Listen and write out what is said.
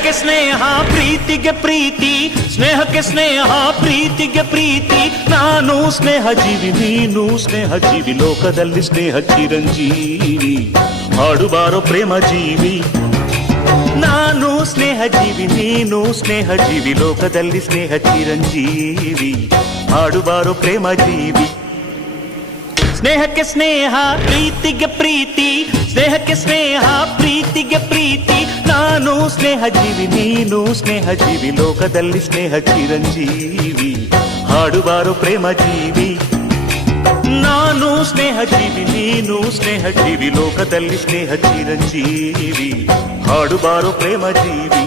ಸ್ನೇಹಕ್ಕೆ ಸ್ನೇಹ ಪ್ರೀತಿಗೆ ಪ್ರೀತಿ, ಸ್ನೇಹಕ್ಕೆ ಸ್ನೇಹ ಪ್ರೀತಿಗೆ ಪ್ರೀತಿ. ನಾನು ಸ್ನೇಹ ಜೀವಿ, ನೀನು ಸ್ನೇಹ ಜೀವಿ, ಲೋಕದಲ್ಲಿ ಸ್ನೇಹ ಚಿರಂಜೀವಿ. ಹಾಡುಬಾರೋ ಪ್ರೇಮ ಜೀವಿ. ನಾನು ಸ್ನೇಹ ಜೀವಿ, ನೀನು ಸ್ನೇಹ ಜೀವಿ, ಲೋಕದಲ್ಲಿ ಸ್ನೇಹ ಚಿರಂಜೀವಿ. ಹಾಡುಬಾರೋ ಪ್ರೇಮ ಜೀವಿ. ಸ್ನೇಹಕ್ಕೆ ಸ್ನೇಹ ಪ್ರೀತಿಗೆ ಪ್ರೀತಿ, ಸ್ನೇಹಕ್ಕೆ ಸ್ನೇಹ ಪ್ರೀತಿಗೆ ಪ್ರೀತಿ. ನಾನು ಸ್ನೇಹ ಜೀವಿ, ನೀನು ಸ್ನೇಹ ಜೀವಿ, ಲೋಕದಲ್ಲಿ ಸ್ನೇಹ ಚಿರಂಜೀವಿ. ಹಾಡುಬಾರೋ ಪ್ರೇಮ ಜೀವಿ. ನಾನು ಸ್ನೇಹ ಜೀವಿ, ನೀನು ಸ್ನೇಹ ಜೀವಿ, ಲೋಕದಲ್ಲಿ ಸ್ನೇಹ ಚಿರಂಜೀವಿ. ಹಾಡುಬಾರೋ ಪ್ರೇಮ ಜೀವಿ.